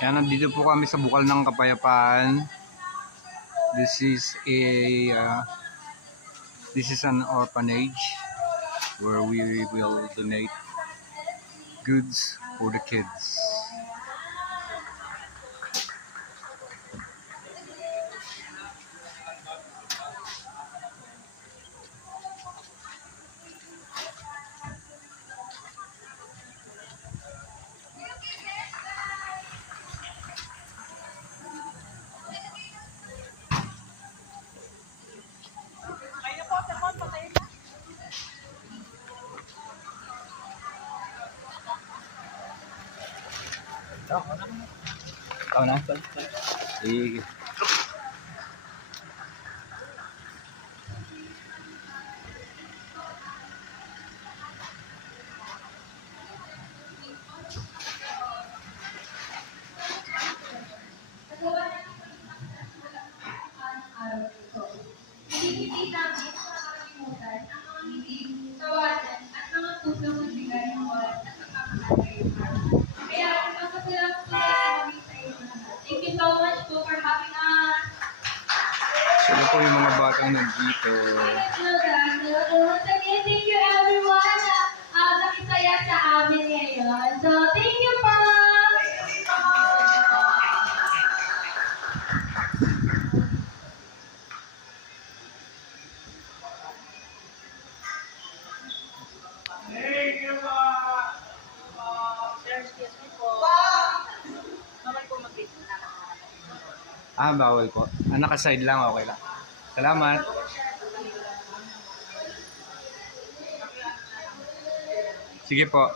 Yan, nandito po kami sa Bukal ng Kapayapaan. This is an orphanage where we will donate goods for the kids. Ikaw na? Sige. Hindi namin makakalimutan ang mga ngiti, tawanan, at mga pusong nagbigay ng oras at pagpapahal kayo. Kaya, magpapasalamat po tayo sa iyo lahat. Thank you so much po for having us. Sila po yung mga batang nandito. Once again, thank you everyone na nakisaya sa amin ngayon. So, thank you po! Bawal po. Naka-side lang, okay lang. Salamat. Sige po.